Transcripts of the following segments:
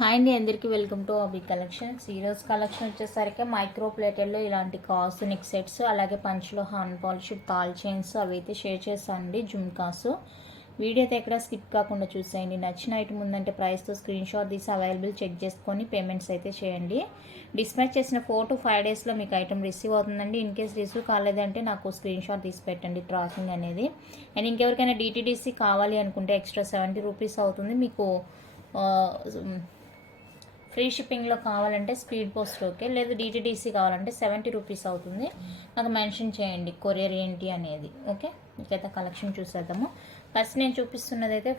Hi అండి, అందరికీ welcome to అబీ collections. ఈరోజు కలెక్షన్ వచ్చేసరికి మైక్రో ప్లేటెడ్లో ఇలాంటి కాసు నెక్ సెట్స్, అలాగే పంచ్లో హ్యాండ్ పాలిష్డ్ తాల్ చైన్స్ అవి అయితే షేర్ చేస్తానండి. జుమ్కాసు వీడియో అయితే ఎక్కడ స్కిప్ కాకుండా చూసేయండి. నచ్చిన ఐటమ్ ఉందంటే ప్రైస్తో స్క్రీన్ షాట్ తీసి అవైలబుల్ చెక్ చేసుకొని పేమెంట్స్ అయితే చేయండి. డిస్పాచ్ చేసిన 4 to 5 డేస్లో మీకు ఐటమ్ రిసీవ్ అవుతుందండి. ఇన్ కేస్ రిసీవ్ కాలేదంటే నాకు స్క్రీన్ షాట్ తీసి పెట్టండి ట్రాకింగ్ అనేది. అండ్ ఇంకెవరికైనా డిటీడీసీ కావాలి అనుకుంటే ఎక్స్ట్రా 70 రూపీస్ అవుతుంది. మీకు ఫ్రీ షిప్పింగ్లో కావాలంటే స్పీడ్ పోస్ట్ ఓకే, లేదు డిటీడీసీ కావాలంటే 70 రూపీస్ అవుతుంది. నాకు మెన్షన్ చేయండి కొరియర్ ఏంటి అనేది. ఓకే, ఇకైతే కలెక్షన్ చూసేద్దాము. ఫస్ట్ నేను చూపిస్తున్నది అయితే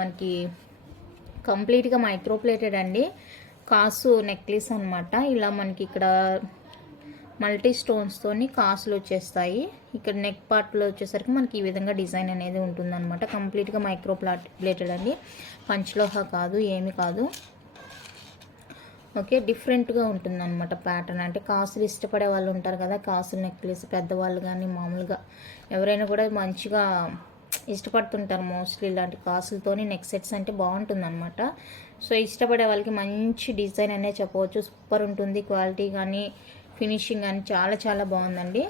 మనకి కంప్లీట్గా మైక్రో ప్లేటెడ్ అండి. కాసు నెక్లెస్ అనమాట. ఇలా మనకి ఇక్కడ మల్టీ స్టోన్స్తోని కాసులు వచ్చేస్తాయి. ఇక్కడ నెక్ పార్ట్లో వచ్చేసరికి మనకి ఈ విధంగా డిజైన్ అనేది ఉంటుందన్నమాట. కంప్లీట్గా మైక్రో ప్లేటెడ్ అండి. పంచ్లోహ కాదు, ఏమి కాదు. ఓకే, డిఫరెంట్గా ఉంటుందన్నమాట ప్యాటర్న్. అంటే కాసులు ఇష్టపడే వాళ్ళు ఉంటారు కదా, కాసులు నెక్లెస్ పెద్దవాళ్ళు కానీ మామూలుగా ఎవరైనా కూడా మంచిగా ఇష్టపడుతుంటారు మోస్ట్లీ ఇలాంటి కాసులతోని నెక్ సెట్స్ అంటే బాగుంటుందన్నమాట. సో ఇష్టపడే వాళ్ళకి మంచి డిజైన్ అనే చెప్పవచ్చు. సూపర్ ఉంటుంది, క్వాలిటీ కానీ ఫినిషింగ్ కానీ చాలా చాలా బాగుందండి.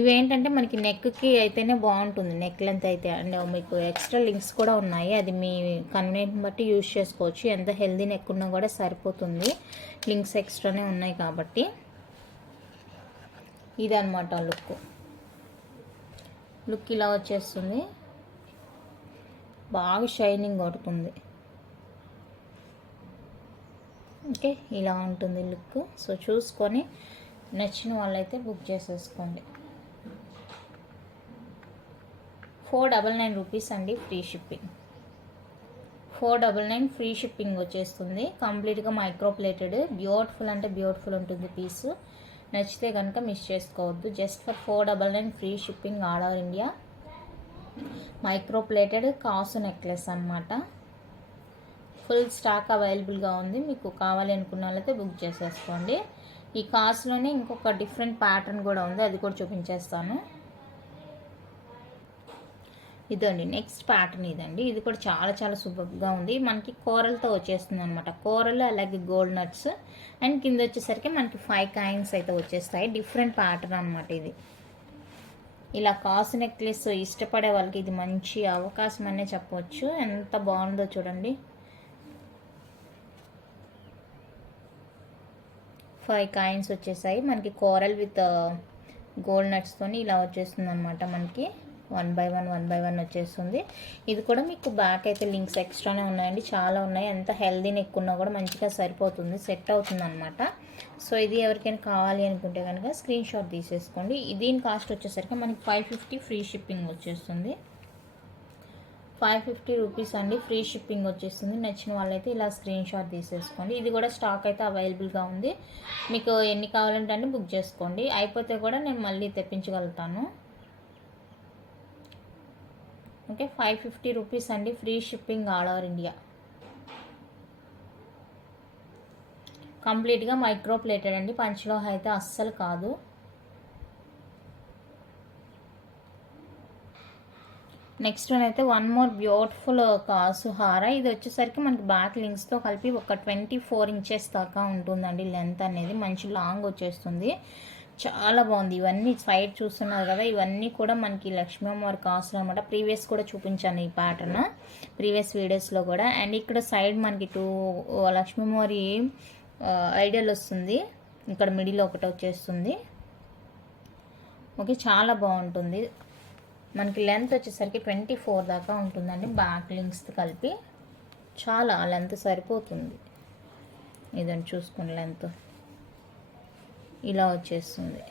ఇవేంటంటే మనకి నెక్కి అయితేనే బాగుంటుంది, నెక్ లెంత్ అయితే. అండ్ మీకు ఎక్స్ట్రా లింక్స్ కూడా ఉన్నాయి, అది మీ కన్వీనియంట్ బట్టి యూజ్ చేసుకోవచ్చు. ఎంత హెల్దీ నెక్ ఉన్నా కూడా సరిపోతుంది, లింక్స్ ఎక్స్ట్రానే ఉన్నాయి కాబట్టి. ఇదనమాట లుక్ ఇలా వచ్చేస్తుంది. బాగా షైనింగ్ కొడుతుంది. ఓకే, ఇలా ఉంటుంది లుక్. సో చూసుకొని నచ్చిన వాళ్ళైతే బుక్ చేసేసుకోండి. 499 రూపీస్ అండి, ఫ్రీ షిప్పింగ్. 499 ఫ్రీ షిప్పింగ్ వచ్చేస్తుంది. కంప్లీట్గా మైక్రో ప్లేటెడ్, బ్యూటిఫుల్ అంటే బ్యూటిఫుల్ ఉంటుంది పీస్. నచ్చితే కనుక మిస్ చేసుకోవద్దు. Just for 499 free shipping all over India. Micro plated కాసు నెక్లెస్ అనమాట. ఫుల్ స్టాక్ అవైలబుల్గా ఉంది. మీకు కావాలి అనుకున్న వాళ్ళైతే బుక్ చేసేసుకోండి. ఈ కాసులోనే ఇంకొక డిఫరెంట్ ప్యాటర్న్ కూడా ఉంది, అది కూడా చూపించేస్తాను. ఇదండి నెక్స్ట్ ప్యాటర్న్ ఇదండి. ఇది కూడా చాలా చాలా సూపర్గా ఉంది. మనకి కోరల్తో వచ్చేస్తుంది అనమాట. కోరల్ అలాగే గోల్డ్ నట్స్ అండ్ కింద వచ్చేసరికి మనకి 5 కాయిన్స్ అయితే వచ్చేస్తాయి. డిఫరెంట్ ప్యాటర్న్ అనమాట ఇది. ఇలా కాసు నెక్లెస్ ఇష్టపడే వాళ్ళకి ఇది మంచి అవకాశం అనే చెప్పవచ్చు. ఎంత బాగుందో చూడండి. 5 కాయిన్స్ వచ్చేసాయి మనకి. కోరల్ విత్ గోల్డ్ నట్స్తోని ఇలా వచ్చేస్తుంది అనమాట. మనకి 1 by 1 వచ్చేస్తుంది. ఇది కూడా మీకు బ్యాక్ అయితే లింక్స్ ఎక్స్ట్రానే ఉన్నాయండి, చాలా ఉన్నాయి. ఎంత హెల్దీ నెక్ ఉన్నా కూడా మంచిగా సరిపోతుంది, సెట్ అవుతుంది అనమాట. సో ఇది ఎవరికైనా కావాలి అనుకుంటే కనుక స్క్రీన్ షాట్ తీసేసుకోండి. దీని కాస్ట్ వచ్చేసరికి మనకి 550 ఫ్రీ షిప్పింగ్ వచ్చేస్తుంది. 550 రూపీస్ అండి, ఫ్రీ షిప్పింగ్ వచ్చేస్తుంది. నచ్చిన వాళ్ళైతే ఇలా స్క్రీన్ షాట్ తీసేసుకోండి. ఇది కూడా స్టాక్ అయితే అవైలబుల్గా ఉంది. మీకు ఎన్ని కావాలంటే అన్ని బుక్ చేసుకోండి. అయిపోతే కూడా నేను మళ్ళీ తెప్పించగలుగుతాను. ఓకే, 550 రూపీస్ అండి, free shipping all over India. కంప్లీట్గా మైక్రో ప్లేటెడ్ అండి. పంచ్లో అయితే అస్సలు కాదు. నెక్స్ట్ వన్ అయితే వన్ మోర్ బ్యూటిఫుల్ కాసు హార. ఇది వచ్చేసరికి మనకి బ్యాక్ లింక్స్తో కలిపి ఒక 24 ఇంచెస్ దాకా ఉంటుందండి లెంత్ అనేది. మంచి లాంగ్ వచ్చేస్తుంది, చాలా బాగుంది. ఇవన్నీ సైడ్ చూస్తున్నారు కదా, ఇవన్నీ కూడా మనకి లక్ష్మీ అమ్మవారి కాసులు అనమాట. ప్రీవియస్ కూడా చూపించాను ఈ ప్యాటర్న్ ప్రీవియస్ వీడియోస్లో కూడా. అండ్ ఇక్కడ సైడ్ మనకి 2 లక్ష్మీ అమ్మవారి ఐడియల్ వస్తుంది, ఇక్కడ మిడిల్ ఒకటి వచ్చేస్తుంది. ఓకే, చాలా బాగుంటుంది. మనకి లెంత్ వచ్చేసరికి 24 దాకా ఉంటుందండి, బ్యాక్ లింక్స్ కలిపి. చాలా లెంత్ సరిపోతుంది. ఇదని చూసుకుని లెంత్ ఇలా వచ్చేస్తుంది.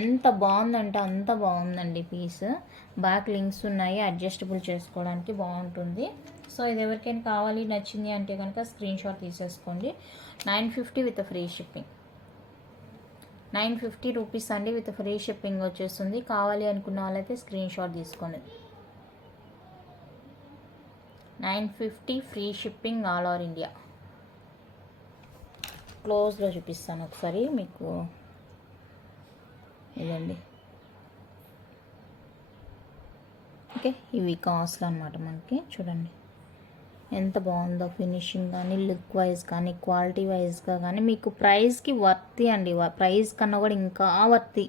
ఎంత బాగుందంటే అంత బాగుందండి పీస్. బ్యాక్ లింక్స్ ఉన్నాయి, అడ్జస్టబుల్ చేసుకోవడానికి బాగుంటుంది. సో ఇది ఎవరికైనా కావాలి నచ్చింది అంటే కనుక స్క్రీన్ షాట్ తీసేసుకోండి. 950 విత్ ఫ్రీ షిప్పింగ్. 950 రూపీస్ అండి, విత్ ఫ్రీ షిప్పింగ్ వచ్చేస్తుంది. కావాలి అనుకున్న వాళ్ళైతే స్క్రీన్ షాట్ తీసుకోండి. 950 free shipping all over India. క్లోజ్లో చూపిస్తాను ఒకసారి మీకు. ఇదండి. ఓకే, ఇవి కాస్ట్లు అనమాట మనకి. చూడండి ఎంత బాగుందో ఫినిషింగ్ కానీ, లుక్ వైజ్ కానీ, క్వాలిటీ వైజ్గా కానీ మీకు ప్రైస్కి వర్తి అండి. ప్రైస్ కన్నా కూడా ఇంకా వర్తి.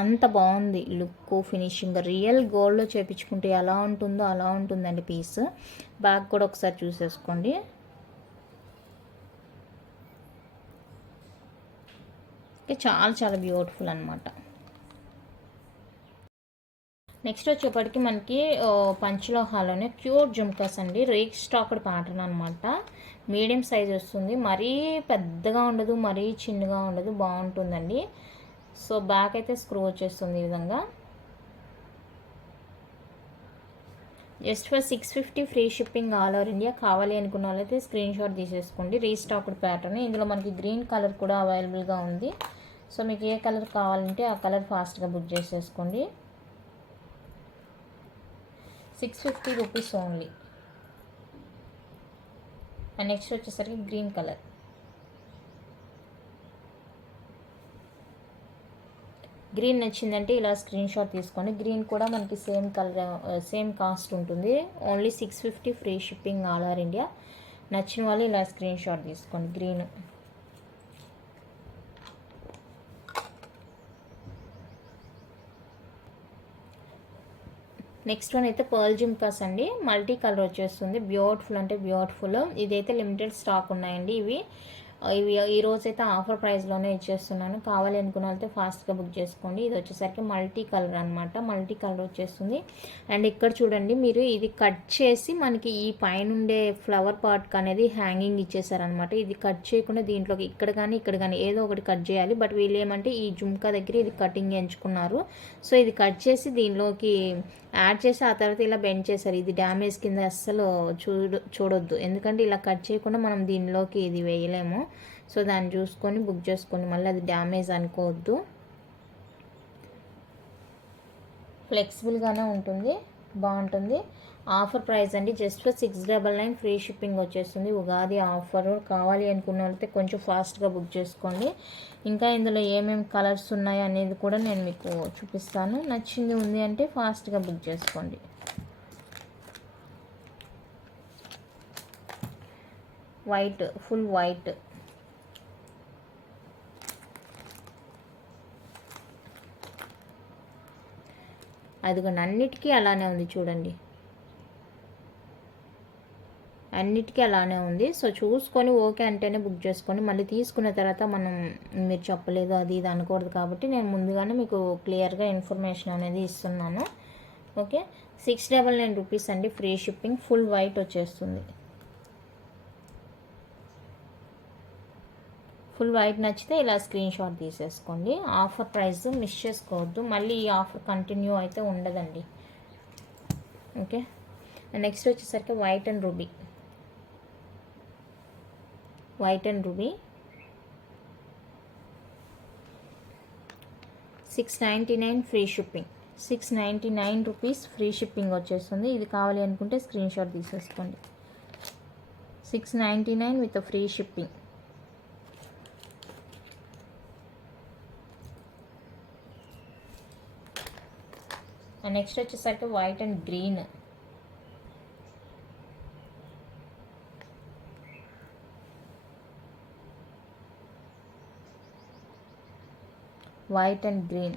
అంత బాగుంది లుక్, ఫినిషింగ్. రియల్ గోల్డ్లో చేపించుకుంటే ఎలా ఉంటుందో అలా ఉంటుందండి పీస్. బ్యాక్ కూడా ఒకసారి చూసేసుకోండి. చాలా చాలా బ్యూటిఫుల్ అనమాట. నెక్స్ట్ వచ్చేప్పటికి మనకి పంచలోహాలోనే ప్యూర్ జుమ్కాస్ అండి. రేక్ స్టాక్డ్ ప్యాటర్న్ అనమాట. మీడియం సైజ్ వస్తుంది, మరీ పెద్దగా ఉండదు, మరీ చిన్నగా ఉండదు, బాగుంటుందండి. సో బ్యాక్ అయితే స్క్రూ వచ్చేస్తుంది ఈ విధంగా. Just for 650 free shipping all over India. కావాలి అనుకున్న వాళ్ళైతే స్క్రీన్ షాట్ తీసేసుకోండి. Restocked pattern. ఇందులో మనకి గ్రీన్ కలర్ కూడా అవైలబుల్గా ఉంది. సో మీకు ఏ కలర్ కావాలంటే ఆ కలర్ ఫాస్ట్గా బుక్ చేసేసుకోండి. 650 రూపీస్ ఓన్లీ. అండ్ నెక్స్ట్ వచ్చేసరికి గ్రీన్ కలర్. గ్రీన్ నచ్చిందంటే ఇలా స్క్రీన్ షాట్ తీసుకోండి. గ్రీన్ కూడా మనకి సేమ్ కలర్, సేమ్ కాస్ట్ ఉంటుంది. Only 650 free shipping all over India. నచ్చిన వాళ్ళు ఇలా స్క్రీన్ షాట్ తీసుకోండి. గ్రీన్. నెక్స్ట్ వన్ అయితే పర్ల్ జుమ్కాస్ అండి. మల్టీ కలర్ వచ్చేస్తుంది. బ్యూటిఫుల్ అంటే బ్యూటిఫుల్. ఇదైతే లిమిటెడ్ స్టాక్ ఉన్నాయండి. ఇవి ఈరోజైతే ఆఫర్ ప్రైస్లోనే ఇచ్చేస్తున్నాను. కావాలి అనుకున్న వాళ్ళతో ఫాస్ట్గా బుక్ చేసుకోండి. ఇది వచ్చేసరికి మల్టీ కలర్ అనమాట. మల్టీ కలర్ వచ్చేస్తుంది. అండ్ ఇక్కడ చూడండి, మీరు ఇది కట్ చేసి మనకి ఈ పైన ఉండే ఫ్లవర్ పార్ట్ అనేది హ్యాంగింగ్ ఇచ్చేసారనమాట. ఇది కట్ చేయకుండా దీంట్లోకి ఇక్కడ కానీ ఏదో ఒకటి కట్ చేయాలి. బట్ వీళ్ళు ఏమంటే ఈ జుమ్కా దగ్గర ఇది కటింగ్ ఎంచుకున్నారు. సో ఇది కట్ చేసి దీనిలోకి యాడ్ చేసి ఆ తర్వాత ఇలా బెండ్ చేశారు. ఇది డ్యామేజ్ కింద అస్సలు చూడొద్దు, ఎందుకంటే ఇలా కట్ చేయకుండా మనం దీనిలోకి ఇది వేయలేము. సో దాన్ని చూసుకొని బుక్ చేసుకోండి, మళ్ళీ అది డ్యామేజ్ అనుకోవద్దు. ఫ్లెక్సిబుల్గానే ఉంటుంది, బాగుంటుంది. ఆఫర్ ప్రైస్ అండి. జస్ట్ ఫర్ 699 ఫ్రీ షిప్పింగ్ వచ్చేస్తుంది. ఉగాది ఆఫర్. కావాలి అనుకున్న వాళ్ళైతే కొంచెం ఫాస్ట్గా బుక్ చేసుకోండి. ఇంకా ఇందులో ఏమేమి కలర్స్ ఉన్నాయి అనేది కూడా నేను మీకు చూపిస్తాను. నచ్చింది ఉంది అంటే ఫాస్ట్గా బుక్ చేసుకోండి. White, full white. అదిగోండి, అన్నిటికీ అలానే ఉంది చూడండి, అన్నిటికీ అలానే ఉంది. సో చూసుకొని ఓకే అంటేనే బుక్ చేసుకోండి. మళ్ళీ తీసుకున్న తర్వాత మనం మీరు చెప్పలేదు అది ఇది అనకూడదు, కాబట్టి నేను ముందుగానే మీకు క్లియర్గా ఇన్ఫర్మేషన్ అనేది ఇస్తున్నాను. ఓకే, 699 రూపీస్ అండి ఫ్రీ షిప్పింగ్. ఫుల్ వైట్ వచ్చేస్తుంది. ఫుల్ వైట్ నచ్చితే ఇలా స్క్రీన్ షాట్ తీసేసుకోండి. ఆఫర్ ప్రైస్ మిస్ చేసుకోవద్దు, మళ్ళీ ఈ ఆఫర్ కంటిన్యూ అయితే ఉండదండి. ఓకే, నెక్స్ట్ వచ్చేసరికి white and ruby. White and ruby 699 free shipping. 699 rupees free shipping వచ్చేస్తుంది. ఇది కావాలి అనుకుంటే స్క్రీన్ షాట్ తీసేసుకోండి. 699 విత్ ఫ్రీ షిప్పింగ్. నెక్స్ట్ వచ్చేసరికి white and green. White and green.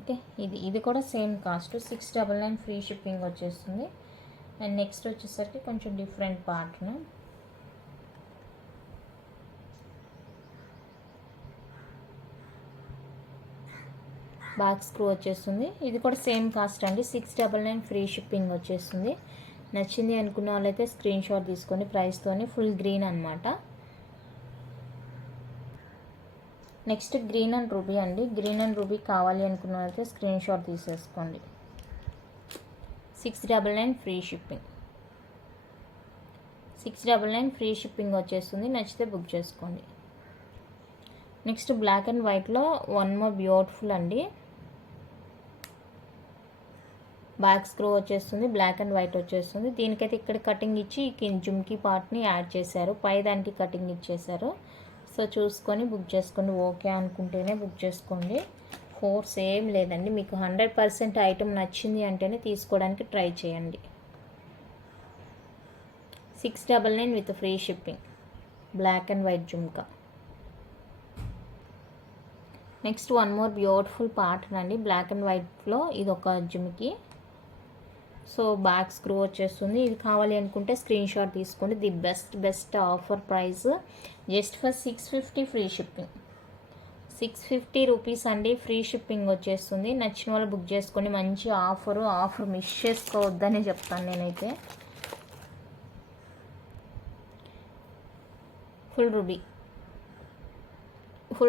Okay, ఇది కూడా సేమ్ కాస్ట్. 699 ఫ్రీ షిప్పింగ్ వచ్చేస్తుంది. అండ్ నెక్స్ట్ వచ్చేసరికి కొంచెం డిఫరెంట్ ప్యాటర్న్. బ్యాక్ స్క్రూ వచ్చేస్తుంది. ఇది కూడా సేమ్ కాస్ట్ అండి. 699 ఫ్రీ షిప్పింగ్ వచ్చేస్తుంది. నచ్చింది అనుకున్న వాళ్ళైతే స్క్రీన్ షాట్ తీసుకొని ప్రైస్తోని. ఫుల్ గ్రీన్ అనమాట. నెక్స్ట్ గ్రీన్ అండ్ రూబీ అండి. గ్రీన్ అండ్ రూబీ కావాలి అనుకున్న వాళ్ళైతే స్క్రీన్ షాట్ తీసేసుకోండి. 699 ఫ్రీ షిప్పింగ్. 699 ఫ్రీ షిప్పింగ్ వచ్చేస్తుంది. నచ్చితే బుక్ చేసుకోండి. నెక్స్ట్ బ్లాక్ అండ్ వైట్లో వన్ మోర్ బ్యూటిఫుల్ అండి. బ్యాక్ స్క్రూ వచ్చేస్తుంది. బ్లాక్ అండ్ వైట్ వచ్చేస్తుంది. దీనికైతే ఇక్కడ కటింగ్ ఇచ్చి జుమ్కీ పార్ట్ని యాడ్ చేశారు. పై దానికి కటింగ్ ఇచ్చేసారు. సో చూసుకొని బుక్ చేసుకోండి. ఓకే అనుకుంటేనే బుక్ చేసుకోండి. ఫోర్స్ ఏం లేదండి. మీకు 100% ఐటెం నచ్చింది అంటేనే తీసుకోవడానికి ట్రై చేయండి. 699 with free shipping. Black and white jhumka. Next one more beautiful pattern అండి. బ్లాక్ అండ్ వైట్లో ఇది ఒక జుమ్కి. సో బ్యాక్ స్క్రూ వచ్చేస్తుంది. ఇది కావాలి అనుకుంటే స్క్రీన్ షాట్ తీసుకోండి. The best offer price just for 650 free shipping. 650 rupees అండి, ఫ్రీ షిప్పింగ్ వచ్చేస్తుంది. నచ్చిన వాళ్ళు బుక్ చేసుకోండి. మంచి ఆఫర్ మిస్ చేసుకోవద్దని చెప్తాను నేనైతే. ఫుల్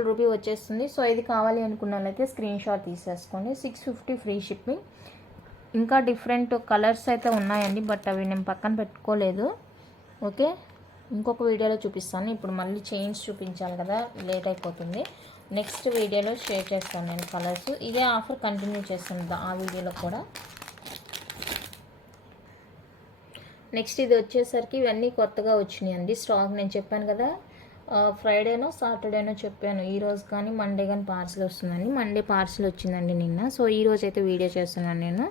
రూబీ వచ్చేస్తుంది. సో ఇది కావాలి అనుకున్న వాళ్ళైతే స్క్రీన్ షాట్ తీసేసుకోండి. 650 ఫ్రీ షిప్పింగ్. ఇంకా డిఫరెంట్ కలర్స్ అయితే ఉన్నాయండి, బట్ అవి నేను పక్కన పెట్టుకోలేదు. ఓకే, ఇంకొక వీడియోలో చూపిస్తాను. ఇప్పుడు మళ్ళీ చైన్స్ చూపించాలి కదా, లేట్ అయిపోతుంది. నెక్స్ట్ వీడియోలో షేర్ చేస్తాను నేను కలర్స్. ఇదే ఆఫర్ కంటిన్యూ చేస్తాను ఆ వీడియోలో కూడా. నెక్స్ట్ ఇది వచ్చేసరికి ఇవన్నీ కొత్తగా వచ్చినాయి అండి స్టాక్. నేను చెప్పాను కదా ఫ్రైడేనో సాటర్డేనో చెప్పాను, ఈరోజు కానీ మండే కానీ పార్సిల్ వస్తుందని. మండే పార్సిల్ వచ్చిందండి నిన్న. సో ఈరోజు అయితే వీడియో చేస్తున్నాను నేను.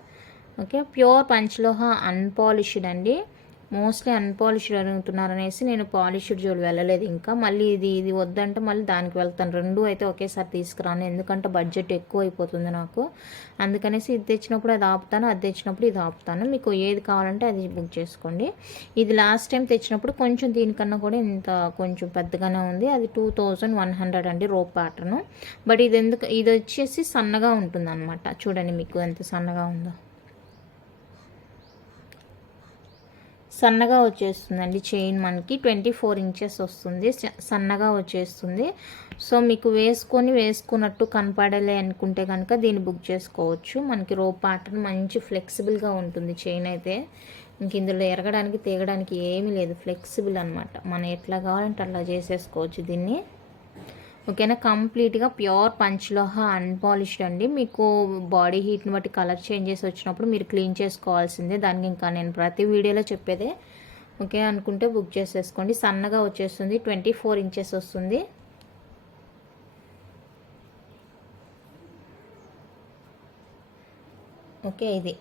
ఓకే, ప్యూర్ పంచలోహ అన్పాలిష్డ్ అండి. మోస్ట్లీ అన్పాలిష్డ్ అడుగుతున్నారు అనేసి నేను పాలిష్డ్ జోలు వెళ్ళలేదు. ఇంకా మళ్ళీ ఇది వద్దంటే మళ్ళీ దానికి వెళ్తాను. రెండు అయితే ఒకేసారి తీసుకురాను, ఎందుకంటే బడ్జెట్ ఎక్కువ అయిపోతుంది నాకు. అందుకనేసి ఇది తెచ్చినప్పుడు అది ఆపుతాను, అది తెచ్చినప్పుడు ఇది ఆపుతాను. మీకు ఏది కావాలంటే అది బుక్ చేసుకోండి. ఇది లాస్ట్ టైం తెచ్చినప్పుడు కొంచెం దీనికన్నా కూడా ఇంత కొంచెం పెద్దగానే ఉంది. అది 2100 అండి రోప్ ప్యాటర్న్. బట్ ఇది వచ్చేసి సన్నగా ఉంటుంది అనమాట. చూడండి మీకు ఎంత సన్నగా ఉందో. సన్నగా వచ్చేస్తుందండి చైన్. మనకి 24 ఇంచెస్ వస్తుంది, సన్నగా వచ్చేస్తుంది. సో మీకు వేసుకున్నట్టు కనపడలే అనుకుంటే కనుక దీన్ని బుక్ చేసుకోవచ్చు. మనకి రోప్ ప్యాటర్న్ మంచి ఫ్లెక్సిబుల్గా ఉంటుంది చైన్ అయితే. ఇంక ఇందులో ఎరగడానికి తీగడానికి ఏమీ లేదు, ఫ్లెక్సిబుల్ అనమాట. మనం ఎట్లా కావాలంటే అట్లా చేసేసుకోవచ్చు దీన్ని. ఓకేనా, కంప్లీట్గా ప్యూర్ పంచలోహ అన్పాలిష్డ్ అండి. మీకు బాడీ హీట్ని బట్టి కలర్ చేంజెస్ వచ్చినప్పుడు మీరు క్లీన్ చేసుకోవాల్సిందే. దానికి ఇంకా నేను ప్రతి వీడియోలో చెప్పేదే. ఓకే అనుకుంటే బుక్ చేసేసుకోండి. సన్నగా వచ్చేస్తుంది, 24 ఇంచెస్ వస్తుంది. ఓకే, ఇది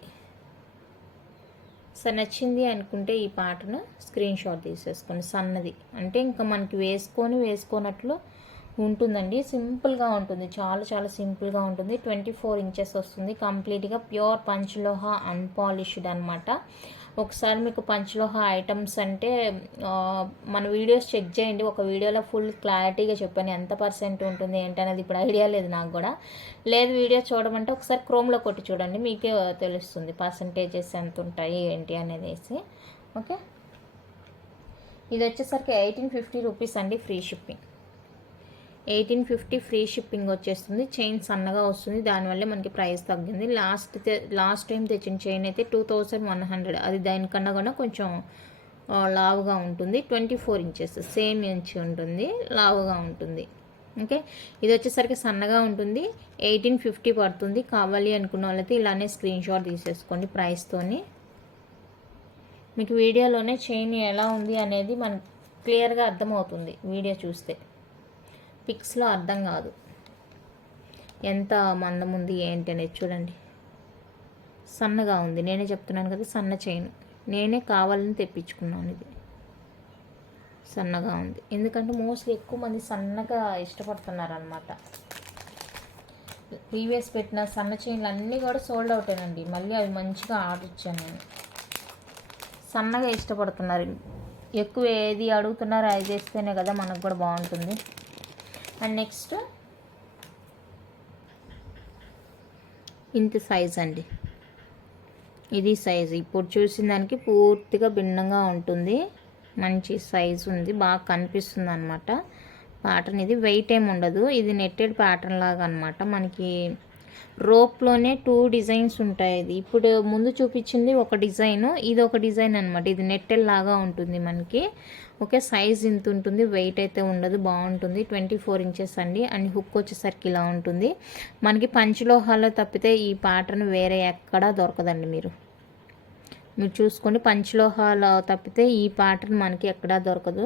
సో నచ్చింది అనుకుంటే ఈ ప్యాటర్న్ స్క్రీన్ షాట్ తీసేసుకోండి. సన్నది అంటే ఇంకా మనకి వేసుకోనట్లు ఉంటుందండి. సింపుల్గా ఉంటుంది, చాలా సింపుల్గా ఉంటుంది. 24 ఇంచెస్ వస్తుంది. కంప్లీట్గా ప్యూర్ పంచలోహ అన్పాలిష్డ్ అనమాట. ఒకసారి మీకు పంచలోహ ఐటమ్స్ అంటే మన వీడియోస్ చెక్ చేయండి. ఒక వీడియోలో ఫుల్ క్లారిటీగా చెప్పాను ఎంత పర్సెంట్ ఉంటుంది ఏంటనేది. ఇప్పుడు ఐడియా లేదు నాకు కూడా. లేదు వీడియో చూడమంటే ఒకసారి క్రోమ్లో కొట్టి చూడండి, మీకే తెలుస్తుంది పర్సంటేజెస్ ఎంత ఉంటాయి ఏంటి అనేది. ఓకే, ఇది వచ్చేసరికి 1850 రూపీస్ అండి, ఫ్రీ షిప్పింగ్. 1850 ఫ్రీ షిప్పింగ్ వచ్చేస్తుంది. చైన్ సన్నగా వస్తుంది, దానివల్ల మనకి ప్రైస్ తగ్గింది. లాస్ట్ టైం తెచ్చిన చైన్ అయితే 2100. అది దానికన్నా కూడా కొంచెం లావుగా ఉంటుంది. 24 ఇంచెస్ సేమ్ ఇంచ్ ఉంటుంది, లావుగా ఉంటుంది. ఓకే, ఇది వచ్చేసరికి సన్నగా ఉంటుంది. 1850 పడుతుంది. కావాలి అనుకున్న వాళ్ళైతే ఇలానే స్క్రీన్ షాట్ తీసేసుకోండి ప్రైస్తోని. మీకు వీడియోలోనే చైన్ ఎలా ఉంది అనేది మనకు క్లియర్గా అర్థమవుతుంది. వీడియో చూస్తే పిక్స్లో అర్థం కాదు ఎంత మందం ఉంది ఏంటి అనేది. చూడండి సన్నగా ఉంది, నేనే చెప్తున్నాను కదా సన్న చైన్. నేనే కావాలని తెప్పించుకున్నాను. ఇది సన్నగా ఉంది ఎందుకంటే మోస్ట్లీ ఎక్కువ మంది సన్నగా ఇష్టపడుతున్నారు అనమాట. ప్రీవియస్ పెట్టిన సన్న చైన్లు అన్నీ కూడా సోల్డ్ అవుతాయండి. మళ్ళీ అవి మంచిగా ఆర్డర్ ఇచ్చాను నేను. సన్నగా ఇష్టపడుతున్నారు, ఎక్కువ ఏది అడుగుతున్నారో అది చేస్తేనే కదా మనకు కూడా బాగుంటుంది. అండ్ నెక్స్ట్ ఇంత సైజ్ అండి, ఇది సైజు ఇప్పుడు చూసిన దానికి పూర్తిగా భిన్నంగా ఉంటుంది. మంచి సైజు ఉంది, బాగా కనిపిస్తుంది అనమాట ప్యాటర్న్. ఇది వెయిట్ ఏమి ఉండదు, ఇది నెట్టెడ్ ప్యాటర్న్ లాగా అనమాట. మనకి రోప్లోనే 2 డిజైన్స్ ఉంటాయి. ఇది ఇప్పుడు ముందు చూపించింది ఒక డిజైన్, ఇది ఒక డిజైన్ అనమాట. ఇది నెట్టెల్ లాగా ఉంటుంది మనకి. ఓకే, సైజ్ ఇంత ఉంటుంది, వెయిట్ అయితే ఉండదు, బాగుంటుంది. 24 ఇంచెస్ అండి. అండ్ హుక్ వచ్చేసరికి ఇలా ఉంటుంది. మనకి పంచలోహాలో తప్పితే ఈ ప్యాటర్న్ వేరే ఎక్కడా దొరకదండి. మీరు చూసుకోండి, పంచలోహాలో తప్పితే ఈ ప్యాటర్న్ మనకి ఎక్కడా దొరకదు.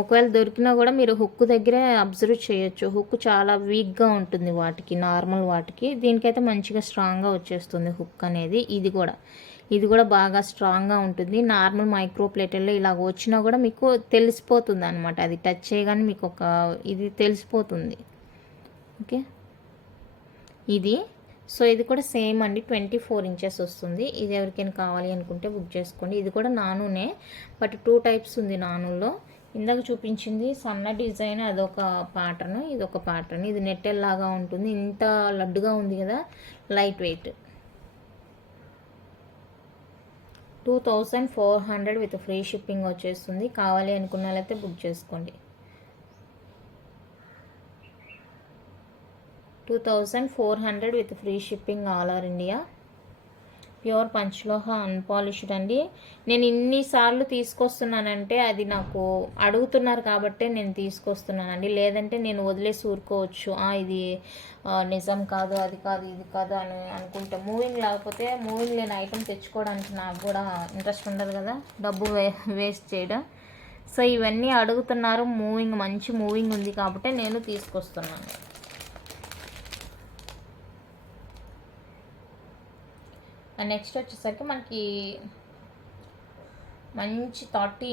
ఒకవేళ దొరికినా కూడా మీరు హుక్ దగ్గరే అబ్జర్వ్ చేయొచ్చు. హుక్ చాలా వీక్గా ఉంటుంది వాటికి, నార్మల్ వాటికి. దీనికైతే మంచిగా స్ట్రాంగ్గా వచ్చేస్తుంది హుక్ అనేది. ఇది కూడా బాగా స్ట్రాంగ్గా ఉంటుంది. నార్మల్ మైక్రో ప్లేటర్లో ఇలాగ వచ్చినా కూడా మీకు తెలిసిపోతుంది అనమాట. అది టచ్ చేయగానే మీకు ఒక ఇది తెలిసిపోతుంది. ఓకే, ఇది సో ఇది కూడా సేమ్ అండి, 24 ఇంచెస్ వస్తుంది. ఇది ఎవరికైనా కావాలి అనుకుంటే బుక్ చేసుకోండి. ఇది కూడా నానునే, బట్ 2 టైప్స్ ఉంది నానులో. ఇందాక చూపించింది సన్న డిజైన్, అదొక ప్యాటర్న్, ఇదొక ప్యాటర్న్. ఇది నెట్టెల్ లాగా ఉంటుంది. ఇంత లడ్డుగా ఉంది కదా, light weight. 2400 with free shipping వచ్చేస్తుంది. కావాలి అనుకున్న వాళ్ళైతే బుక్ చేసుకోండి. 2400 with free shipping all over India. Pure panchaloha unpolished అండి. నేను ఇన్నిసార్లు తీసుకొస్తున్నానంటే అది నాకు అడుగుతున్నారు కాబట్టే నేను తీసుకొస్తున్నానండి. లేదంటే నేను వదిలేసి ఊరుకోవచ్చు, ఇది నిజం కాదు, అది కాదు, ఇది కాదు అని అనుకుంటే. మూవింగ్ లేకపోతే, మూవింగ్ లేని ఐటెం తెచ్చుకోవడానికి నాకు కూడా ఇంట్రెస్ట్ ఉండదు కదా, డబ్బు వేస్ట్ చేయడం. సో ఇవన్నీ అడుగుతున్నారు, మూవింగ్ మంచి మూవింగ్ ఉంది కాబట్టి నేను తీసుకొస్తున్నాను. నెక్స్ట్ వచ్చేసరికి మనకి మంచి 30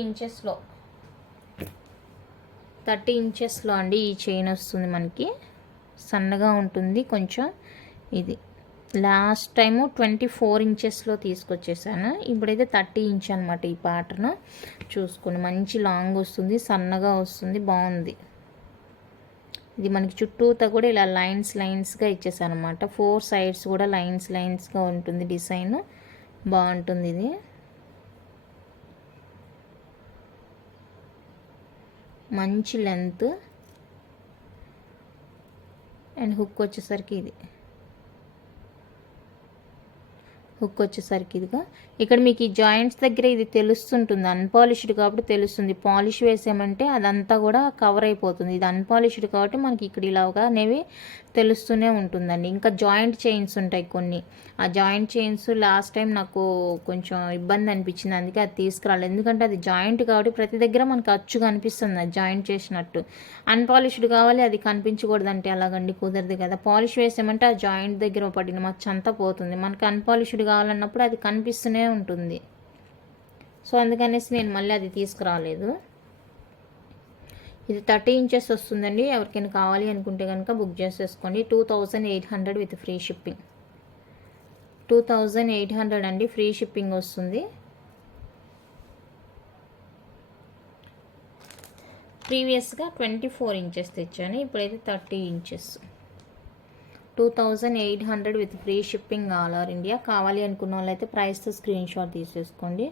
ఇంచెస్లో అండి ఈ చైన్ వస్తుంది. మనకి సన్నగా ఉంటుంది కొంచెం. ఇది లాస్ట్ టైము 24 ఇంచెస్లో తీసుకొచ్చేసాను. ఇప్పుడైతే 30 ఇంచ్ అనమాట. ఈ ప్యాటర్న్ చూసుకుని మంచి లాంగ్ వస్తుంది, సన్నగా వస్తుంది, బాగుంది. ఇది మనకి చుట్టూతా కూడా ఇలా లైన్స్గా ఇచ్చేసాను అనమాట. 4 సైడ్స్ కూడా లైన్స్గా ఉంటుంది డిజైన్, బాగుంటుంది. ఇది మంచి లెంత్ అండ్ హుక్ వచ్చేసరికి ఇదిగా ఇక్కడ మీకు ఈ జాయింట్స్ దగ్గర ఇది తెలుస్తుంటుంది. అన్పాలిష్డ్ కాబట్టి తెలుస్తుంది. పాలిష్ వేసామంటే అదంతా కూడా కవర్ అయిపోతుంది. ఇది అన్పాలిష్డ్ కాబట్టి మనకి ఇక్కడ ఇలాగా అనేవి తెలుస్తూనే ఉంటుందండి. ఇంకా జాయింట్ చైన్స్ ఉంటాయి కొన్ని. ఆ జాయింట్ చైన్స్ లాస్ట్ టైం నాకు కొంచెం ఇబ్బంది అనిపించింది, అందుకే అది తీసుకురాలేదు. ఎందుకంటే అది జాయింట్ కాబట్టి ప్రతి దగ్గర మనకు అచ్చుగా అనిపిస్తుంది అది జాయింట్ చేసినట్టు. అన్పాలిష్డ్ కావాలి, అది కనిపించకూడదంటే అలాగండి, కుదరదు కదా. పాలిష్ వేసామంటే ఆ జాయింట్ దగ్గర పడిన మచ్చ అంతా పోతుంది. మనకి అన్పాలిష్డ్ కావాలన్నప్పుడు అది కనిపిస్తూనే ఉంటుంది. సో అందుకనేసి నేను మళ్ళీ అది తీసుకురాలేదు. ఇది 30 ఇంచెస్ వస్తుందండి. ఎవరికైనా కావాలి అనుకుంటే కనుక బుక్ చేసేసుకోండి. 2800 విత్ ఫ్రీ షిప్పింగ్. 2800 అండి, ఫ్రీ షిప్పింగ్ వస్తుంది. ప్రీవియస్గా 24 ఇంచెస్ తెచ్చాను, ఇప్పుడైతే 30 inches. 2800 with free shipping all over India. కావాలి అనుకున్న వాళ్ళైతే ప్రైస్తో స్క్రీన్ షాట్ తీసేసుకోండి.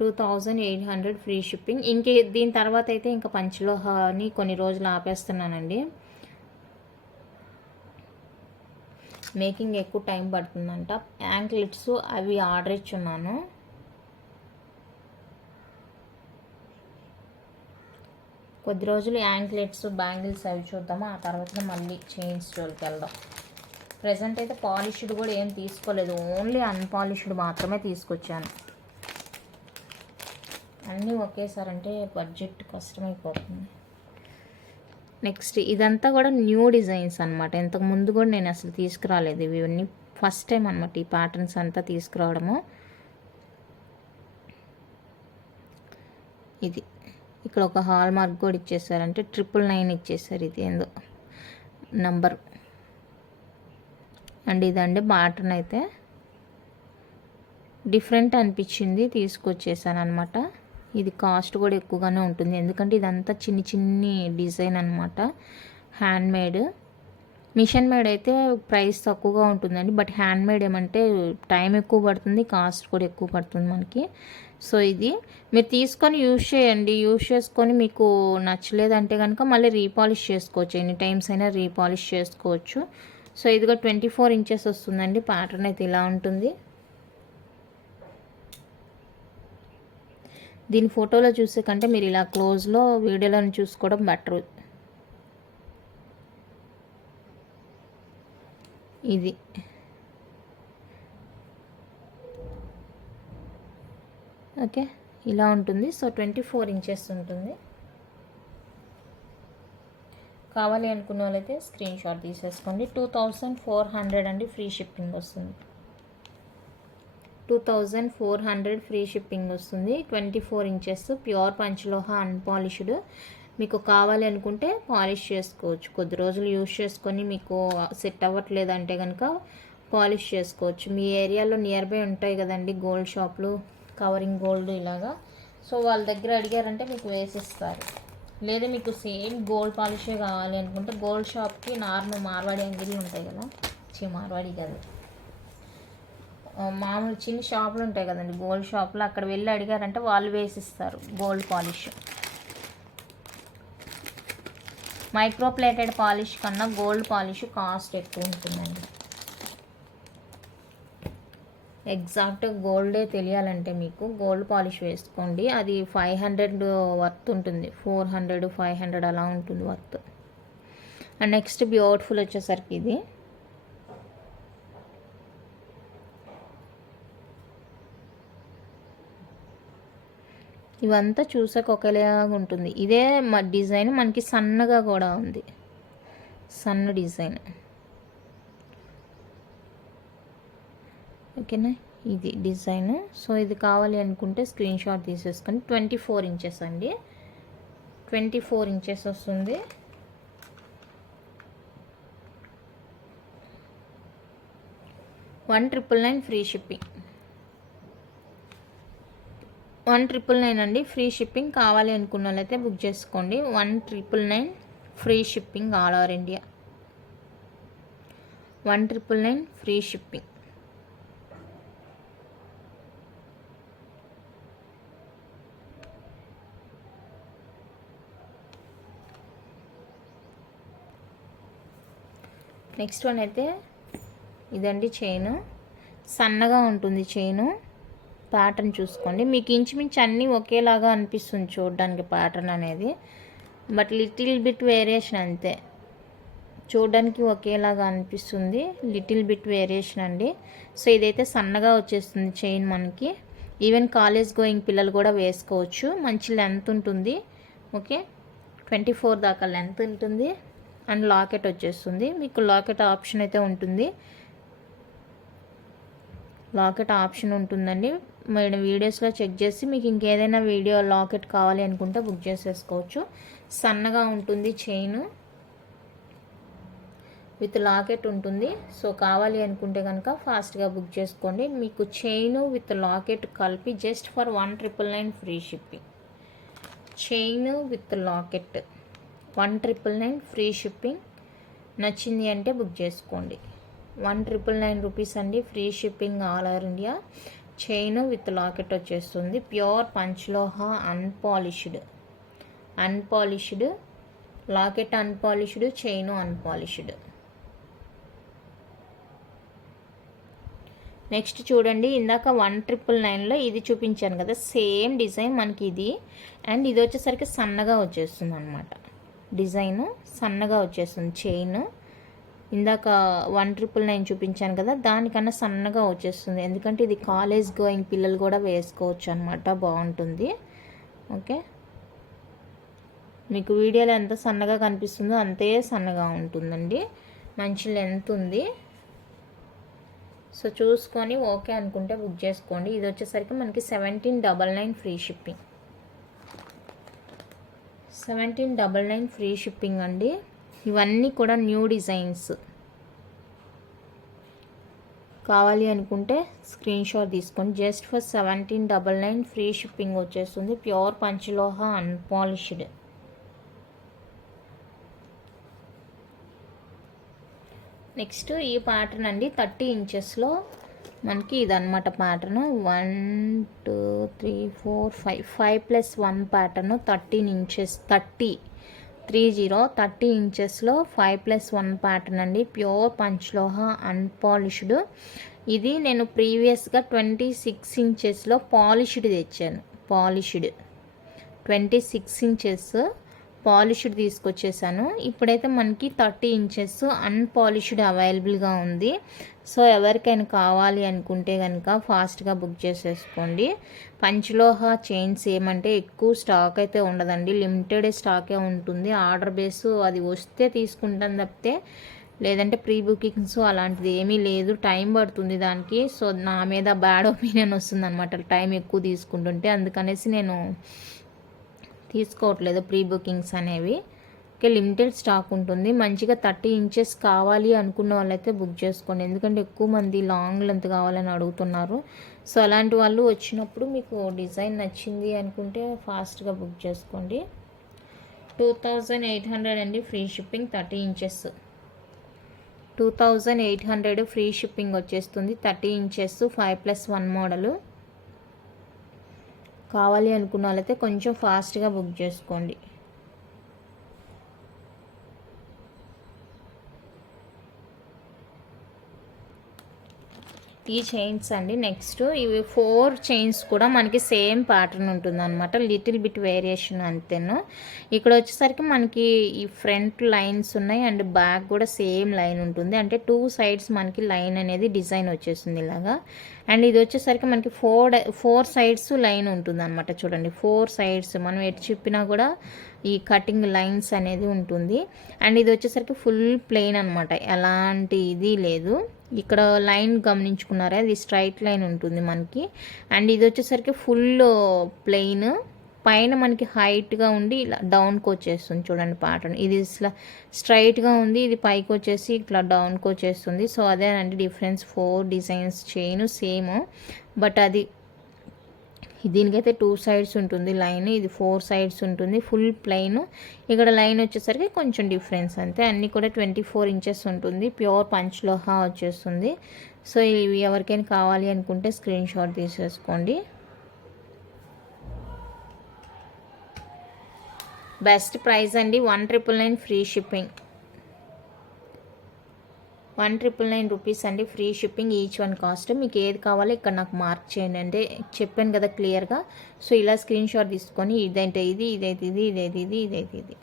2800 ఫ్రీ షిప్పింగ్. దీని తర్వాత అయితే ఇంకా పంచలోహాని కొన్ని రోజులు ఆపేస్తున్నానండి. మేకింగ్ ఎక్కువ టైం పడుతుందంట. యాంక్లెట్స్ అవి ఆర్డర్ ఇచ్చున్నాను. కొద్ది రోజులు యాంక్లెట్స్, బ్యాంగిల్స్ అవి చూద్దాము. ఆ తర్వాత మళ్ళీ చైన్స్ జోలికి వెళ్దాం. ప్రజెంట్ అయితే పాలిష్డ్ కూడా ఏం తీసుకోలేదు, ఓన్లీ అన్పాలిష్డ్ మాత్రమే తీసుకొచ్చాను. అన్నీ ఒకేసారి అంటే బడ్జెట్ కష్టమైపోతుంది. నెక్స్ట్ ఇదంతా కూడా న్యూ డిజైన్స్ అనమాట. ఇంతకుముందు కూడా నేను అసలు తీసుకురాలేదు, ఇవన్నీ ఫస్ట్ టైం అనమాట ఈ ప్యాటర్న్స్ అంతా తీసుకురావడము. ఇది ఇక్కడ ఒక హాల్ మార్క్ కూడా ఇచ్చేసారంటే 999 ఇచ్చేసారు. ఇది ఏందో నంబర్ అండ్ ఇదండి ప్యాటర్న్. అయితే డిఫరెంట్ అనిపించింది, తీసుకొచ్చేసాను అనమాట. ఇది కాస్ట్ కూడా ఎక్కువగానే ఉంటుంది, ఎందుకంటే ఇదంతా చిన్ని డిజైన్ అనమాట. హ్యాండ్మేడ్. మిషన్ మేడ్ అయితే ప్రైస్ తక్కువగా ఉంటుందండి, బట్ హ్యాండ్మేడ్ ఏమంటే టైం ఎక్కువ పడుతుంది, కాస్ట్ కూడా ఎక్కువ పడుతుంది మనకి. సో ఇది మీరు తీసుకొని యూజ్ చేయండి. యూజ్ చేసుకొని మీకు నచ్చలేదంటే కనుక మళ్ళీ రీపాలిష్ చేసుకోవచ్చు, ఎనీ టైమ్స్ అయినా రీపాలిష్ చేసుకోవచ్చు. సో ఇదిగా 24 ఇంచెస్ వస్తుందండి. ప్యాటర్న్ అయితే ఇలా ఉంటుంది. దీని ఫోటోలో చూసే కంటే మీరు ఇలా క్లోజ్లో వీడియోలో చూసుకోవడం బెటర్. ఇది ఓకే, ఇలా ఉంటుంది. సో 24 ఇంచెస్ ఉంటుంది. కావాలి అనుకున్న వాళ్ళైతే స్క్రీన్ షాట్ తీసేసుకోండి. 2400 అండి, ఫ్రీ షిప్పింగ్ వస్తుంది. 2400 ఫ్రీ షిప్పింగ్ వస్తుంది. 24 ఇంచెస్ ప్యూర్ పంచలోహ అన్పాలిష్డ్. మీకు కావాలి అనుకుంటే పాలిష్ చేసుకోవచ్చు. కొద్ది రోజులు యూజ్ చేసుకొని మీకు సెట్ అవ్వట్లేదంటే కనుక పాలిష్ చేసుకోవచ్చు. మీ ఏరియాలో నియర్ బై ఉంటాయి కదండి గోల్డ్ షాప్లు, కవరింగ్ గోల్డ్ ఇలాగా. సో వాళ్ళ దగ్గర అడిగారంటే మీకు వేసిస్తారు. లేదా మీకు సేమ్ గోల్డ్ పాలిషే కావాలి అనుకుంటే గోల్డ్ షాప్కి నార్మల్ మార్వాడి అంగిళ్ళు ఉంటాయి కదా, మార్వాడి కాదు, మామూలు చిన్న షాపులు ఉంటాయి కదండి గోల్డ్ షాపులు, అక్కడ వెళ్ళి అడిగారంటే వాళ్ళు వేసిస్తారు gold polish. Micro plated polish కన్నా గోల్డ్ పాలిష్ కాస్ట్ ఎక్కువ ఉంటుందండి. ఎగ్జాక్ట్ గోల్డే తెలియాలంటే మీకు గోల్డ్ పాలిష్ వేసుకోండి. అది 500 వర్త్ ఉంటుంది, 400 500 అలా ఉంటుంది వర్త్. అండ్ నెక్స్ట్ బ్యూటిఫుల్ వచ్చేసరికి ఇది ఇవంతా చూసాక ఒకేలాగా ఉంటుంది. ఇదే డిజైన్ మనకి సన్నగా కూడా ఉంది, సన్న డిజైన్. ఓకేనా, ఇది డిజైన్. సో ఇది కావాలి అనుకుంటే స్క్రీన్ షాట్ తీసేసుకొని 24 ఇంచెస్ అండి, 24 ఇంచెస్ వస్తుంది. $1,999 ఫ్రీ షిప్పింగ్, 1,999 అండి ఫ్రీ షిప్పింగ్. కావాలి అనుకున్న వాళ్ళైతే బుక్ చేసుకోండి. 1,999 free shipping all over India, 1,999 free shipping. Next one అయితే ఇదండి, చైను సన్నగా ఉంటుంది. చైను ప్యాటర్న్ చూసుకోండి, మీకు ఇంచుమించు అన్నీ ఒకేలాగా అనిపిస్తుంది చూడడానికి ప్యాటర్న్ అనేది, బట్ లిటిల్ బిట్ వేరియేషన్ అంతే. చూడడానికి ఒకేలాగా అనిపిస్తుంది, లిటిల్ బిట్ వేరియేషన్ అండి. సో ఇదైతే సన్నగా వచ్చేస్తుంది చైన్ మనకి. ఈవెన్ కాలేజ్ గోయింగ్ పిల్లలు కూడా వేసుకోవచ్చు. మంచి లెంత్ ఉంటుంది. ఓకే, 24 దాకా లెంత్ ఉంటుంది. అండ్ లాకెట్ వచ్చేస్తుంది. మీకు లాకెట్ ఆప్షన్ అయితే ఉంటుంది, లాకెట్ ఆప్షన్ ఉంటుందండి. మీరు వీడియోస్లో చెక్ చేసి మీకు ఇంకేదైనా వీడియో లాకెట్ కావాలి అనుకుంటే బుక్ చేసేసుకోవచ్చు. సన్నగా ఉంటుంది చైన్, విత్ లాకెట్ ఉంటుంది. సో కావాలి అనుకుంటే కనుక ఫాస్ట్గా బుక్ చేసుకోండి. మీకు చైన్ విత్ లాకెట్ కలిపి just for 1,999 free shipping. Chain with locket 1,999 free shipping. నచ్చింది అంటే బుక్ చేసుకోండి. 1,999 రూపీస్ అండి, free shipping all over India. Chain with locket వచ్చేస్తుంది. Pure panchaloha unpolished, unpolished locket, unpolished chain unpolished. Next చూడండి, ఇందాక 1,999లో ఇది చూపించాను కదా, సేమ్ డిజైన్ మనకి ఇది. అండ్ ఇది వచ్చేసరికి సన్నగా వచ్చేస్తుంది అనమాట, డిజైన్ సన్నగా వచ్చేస్తుంది. చైన్ ఇందాక 1,999 చూపించాను కదా, దానికన్నా సన్నగా వచ్చేస్తుంది. ఎందుకంటే ఇది కాలేజ్ గోయింగ్ పిల్లలు కూడా వేసుకోవచ్చు అనమాట, బాగుంటుంది. ఓకే, మీకు వీడియోలో ఎంత సన్నగా కనిపిస్తుందో అంతే సన్నగా ఉంటుందండి. మంచి లెంత్ ఉంది. సో చూసుకొని ఓకే అనుకుంటే బుక్ చేసుకోండి. ఇది వచ్చేసరికి మనకి 1799 ఫ్రీ షిప్పింగ్, 1799 ఫ్రీ షిప్పింగ్ అండి. ఇవన్నీ కూడా న్యూ డిజైన్స్. కావాలి అనుకుంటే స్క్రీన్ షాట్ తీసుకోండి. జస్ట్ ఫర్ 1799 ఫ్రీ షిప్పింగ్ వచ్చేస్తుంది. Pure panchaloha unpolished. నెక్స్ట్ ఈ ప్యాటర్న్ అండి, 30 ఇంచెస్లో మనకి ఇదన్నమాట ప్యాటర్న్. 1 2 3 4 5+1 ప్యాటర్న్, 13 ఇంచెస్, 30 ఇంచెస్లో 5+1 ప్యాటర్న్ అండి. Pure panchaloha unpolished. ఇది నేను ప్రీవియస్గా 26 ఇంచెస్లో పాలిష్డ్ తెచ్చాను. పాలిష్డ్ 26 ఇంచెస్ పాలిష్డ్ తీసుకొచ్చేసాను. ఇప్పుడైతే మనకి 30 ఇంచెస్ అన్పాలిష్డ్ అవైలబుల్గా ఉంది. సో ఎవరికైనా కావాలి అనుకుంటే కనుక ఫాస్ట్గా బుక్ చేసేసుకోండి. పంచలోహ చైన్స్ ఏమంటే ఎక్కువ స్టాక్ అయితే ఉండదండి, లిమిటెడ్ స్టాకే ఉంటుంది. ఆర్డర్ బేస్ అది వస్తే తీసుకుంటాను తప్పితే లేదంటే ప్రీ బుకింగ్స్ అలాంటిది ఏమీ లేదు. టైం పడుతుంది దానికి. సో నా మీద బ్యాడ్ ఒపీనియన్ వస్తుంది అనమాట టైం ఎక్కువ తీసుకుంటుంటే. అందుకనేసి నేను తీసుకోవట్లేదు ప్రీ బుకింగ్స్ అనేవి. ఓకే, లిమిటెడ్ స్టాక్ ఉంటుంది. మంచిగా 30 ఇంచెస్ కావాలి అనుకున్న వాళ్ళైతే బుక్ చేసుకోండి, ఎందుకంటే ఎక్కువ మంది లాంగ్ లెంత్ కావాలని అడుగుతున్నారు. సో అలాంటి వాళ్ళు వచ్చినప్పుడు మీకు డిజైన్ నచ్చింది అనుకుంటే ఫాస్ట్గా బుక్ చేసుకోండి. 2800 అండి free shipping. 30 inches 2800 free shipping వచ్చేస్తుంది. 30 ఇంచెస్ 5+1 మోడలు. కావాలి అనుకున్న వాళ్ళైతే కొంచెం ఫాస్ట్గా బుక్ చేసుకోండి. ఈ చైన్స్ అండి. నెక్స్ట్ ఇవి 4 చైన్స్ కూడా మనకి సేమ్ ప్యాటర్న్ ఉంటుంది అనమాట, లిటిల్ బిట్ వేరియేషన్ అంతేను. ఇక్కడ వచ్చేసరికి మనకి ఈ ఫ్రంట్ లైన్స్ ఉన్నాయి అండ్ బ్యాక్ కూడా సేమ్ లైన్ ఉంటుంది. అంటే 2 సైడ్స్ మనకి లైన్ అనేది డిజైన్ వచ్చేస్తుంది ఇలాగా. అండ్ ఇది వచ్చేసరికి మనకి 4 సైడ్స్ లైన్ ఉంటుంది అనమాట. చూడండి 4 సైడ్స్ మనం ఎటు చెప్పినా కూడా ఈ కటింగ్ లైన్స్ అనేది ఉంటుంది. అండ్ ఇది వచ్చేసరికి ఫుల్ ప్లెయిన్ అనమాట, ఎలాంటి ఇది లేదు. ఇక్కడ లైన్ గమనించుకున్నారా, ఇది స్ట్రైట్ లైన్ ఉంటుంది మనకి. అండ్ ఇది వచ్చేసరికి ఫుల్ ప్లెయిన్, పైన మనకి హైట్గా ఉండి ఇలా డౌన్కి వచ్చేస్తుంది. చూడండి ప్యాటర్న్, ఇది ఇట్లా స్ట్రైట్గా ఉంది, ఇది పైకి వచ్చేసి ఇట్లా డౌన్కి వచ్చేస్తుంది. సో అదేనండి difference. 4 designs chain same, but అది దీనికైతే 2 సైడ్స్ ఉంటుంది లైన్, ఇది 4 సైడ్స్ ఉంటుంది ఫుల్ ప్లెయిన్. ఇక్కడ లైన్ వచ్చేసరికి కొంచెం డిఫరెన్స్ అంతే. అన్నీ కూడా 24 ఇంచెస్ ఉంటుంది. ప్యూర్ పంచలోహ వచ్చేస్తుంది. సో ఇవి ఎవరికైనా కావాలి అనుకుంటే స్క్రీన్ షాట్ తీసేసుకోండి. బెస్ట్ ప్రైస్ అండి, 1999 ఫ్రీ షిప్పింగ్. 1999 రూపీస్ అండి free shipping. Each one cost. మీకు ఏది కావాలో ఇక్కడ నాకు మార్క్ చేయండి, అంటే చెప్పాను కదా క్లియర్గా. సో ఇలా స్క్రీన్ షాట్ తీసుకొని ఇదైతే ఇది, ఇదైతే ఇది, ఇదైతే ఇది, ఇదైతే ఇది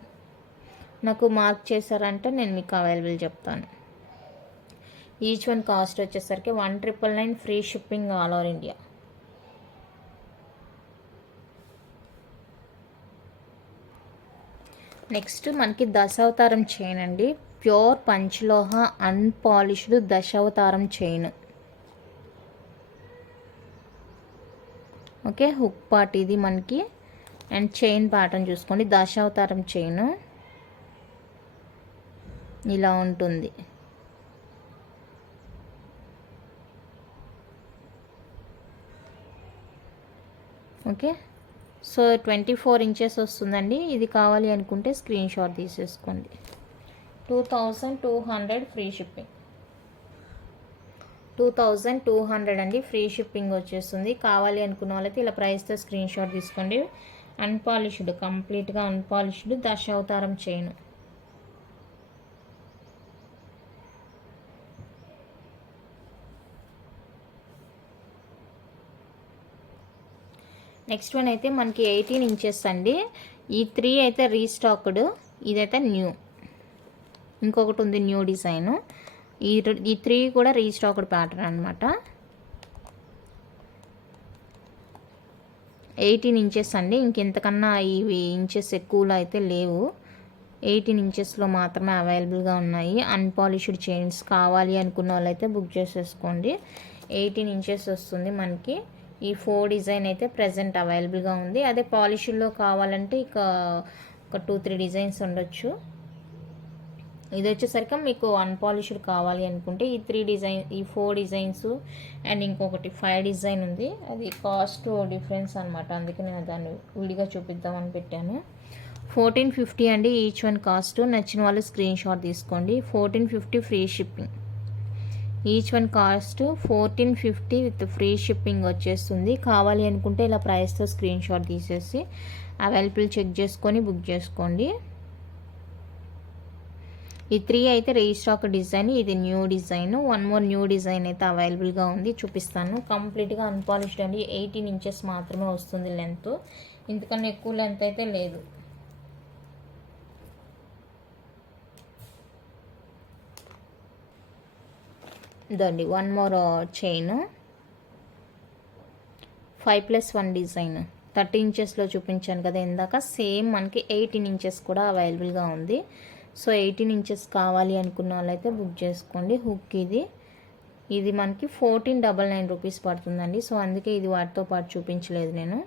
నాకు మార్క్ చేశారంటే నేను మీకు అవైలబుల్ చెప్తాను. ఈచ్ వన్ కాస్ట్ వచ్చేసరికి 1999 free shipping all over India. Next మనకి దశావతారం చైన్ అండి, ప్యూర్ పంచలోహ అన్పాలిష్డ్ దశావతారం చైన్. ఓకే, హుక్ పార్ట్ ఇది మనకి. అండ్ చైన్ ప్యాటర్న్ చూసుకోండి, దశావతారం చైన్ ఇలా ఉంటుంది. ఓకే, సో 24 ఇంచెస్ వస్తుందండి. ఇది కావాలి అనుకుంటే స్క్రీన్ షాట్ తీసేసుకోండి. 2200 ఫ్రీ షిప్పింగ్. 2200 అండి ఫ్రీ షిప్పింగ్ వచ్చేస్తుంది. కావాలి అనుకున్న వాళ్ళైతే ఇలా ప్రైస్తో స్క్రీన్ షాట్ తీసుకోండి. అన్పాలిష్డ్, కంప్లీట్గా అన్పాలిష్డ్ దశావతారం చైన్. నెక్స్ట్ వన్ అయితే మనకి 18 ఇంచెస్ అండి. ఈ 3 అయితే రీస్టాక్డ్, ఇదైతే న్యూ. ఇంకొకటి ఉంది న్యూ డిజైన్. ఈ 3 కూడా రీస్టాక్డ్ ప్యాటర్న్ అనమాట. 18 ఇంచెస్ అండి. ఇంకెంతకన్నా ఇవి ఇంచెస్ ఎక్కువలో అయితే లేవు. 18 ఇంచెస్లో మాత్రమే అవైలబుల్గా ఉన్నాయి. అన్పాలిష్డ్ చైన్స్ కావాలి అనుకున్న వాళ్ళైతే బుక్ చేసేసుకోండి. 18 ఇంచెస్ వస్తుంది మనకి. ఈ 4 డిజైన్ అయితే ప్రజెంట్ అవైలబుల్గా ఉంది. అదే పాలిష్లో కావాలంటే ఇక ఒక 2-3 డిజైన్స్ ఉండొచ్చు. ఇది వచ్చేసరికి మీకు అన్పాలిష్డ్ కావాలి అనుకుంటే ఈ 4 డిజైన్స్ అండ్ ఇంకొకటి 5 డిజైన్ ఉంది. అది కాస్ట్ డిఫరెన్స్ అనమాట, అందుకే నేను దాన్ని విడిగా చూపిద్దామని పెట్టాను. 1450 అండి ఈచ్ వన్ కాస్ట్. నచ్చిన వాళ్ళు స్క్రీన్ షాట్ తీసుకోండి. 1450 free shipping. Each one cost 1450 with free shipping వచ్చేస్తుంది. కావాలి అనుకుంటే ఇలా ప్రైస్తో స్క్రీన్ షాట్ తీసేసి అవైలబుల్ చెక్ చేసుకొని బుక్ చేసుకోండి. ఈ 3 అయితే రీస్టాక్ డిజైన్, ఇది new design. 1 more new design అయితే అవైలబుల్గా ఉంది, చూపిస్తాను. కంప్లీట్గా అన్పాలిష్డ్ అండి. 18 ఇంచెస్ మాత్రమే వస్తుంది లెంత్, ఇంతకన్నా ఎక్కువ లెంత్ అయితే లేదు. ఇదండి 1 మోర్ చైన్ 5+1 డిజైన్ 30 ఇంచెస్లో చూపించాను కదా ఇందాక, సేమ్ మనకి 18 ఇంచెస్ కూడా అవైలబుల్గా ఉంది. సో 18 ఇంచెస్ కావాలి అనుకున్న వాళ్ళైతే బుక్ చేసుకోండి. హుక్ ఇది మనకి 1499 రూపీస్ పడుతుందండి. సో అందుకే ఇది వాటితో పాటు చూపించలేదు నేను.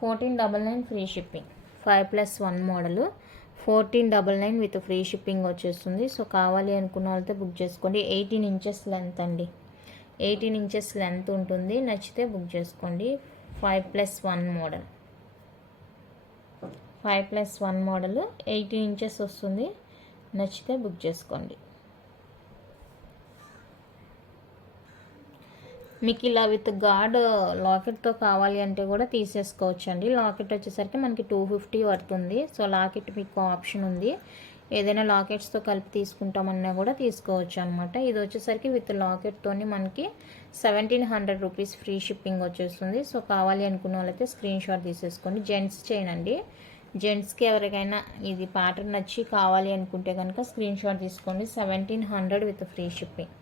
1499 free shipping, 5+1 model 1499 with free shipping వచ్చేస్తుంది. సో కావాలి అనుకున్న వాళ్ళతో బుక్ చేసుకోండి. 18 ఇంచెస్ లెంత్ అండి, 18 ఇంచెస్ లెంత్ ఉంటుంది. నచ్చితే బుక్ చేసుకోండి. 5+1 మోడల్, 5+1 మోడల్ 18 ఇంచెస్ వస్తుంది. నచ్చితే బుక్ చేసుకోండి. మీకు ఇలా విత్ గార్డ్ లాకెట్తో కావాలి అంటే కూడా తీసేసుకోవచ్చు అండి. లాకెట్ వచ్చేసరికి మనకి 250 పడుతుంది. సో లాకెట్ మీకు ఆప్షన్ ఉంది, ఏదైనా లాకెట్స్తో కలిపి తీసుకుంటామన్నా కూడా తీసుకోవచ్చు అనమాట. ఇది వచ్చేసరికి విత్ లాకెట్తోని మనకి 1700 రూపీస్ ఫ్రీ షిప్పింగ్ వచ్చేస్తుంది. సో కావాలి అనుకున్న వాళ్ళైతే స్క్రీన్ షాట్ తీసేసుకోండి. జెంట్స్ చైన్ అండి, జెంట్స్కి ఎవరికైనా ఇది ప్యాటర్న్ నచ్చి కావాలి అనుకుంటే కనుక స్క్రీన్ షాట్ తీసుకోండి. 1700 విత్ ఫ్రీ షిప్పింగ్,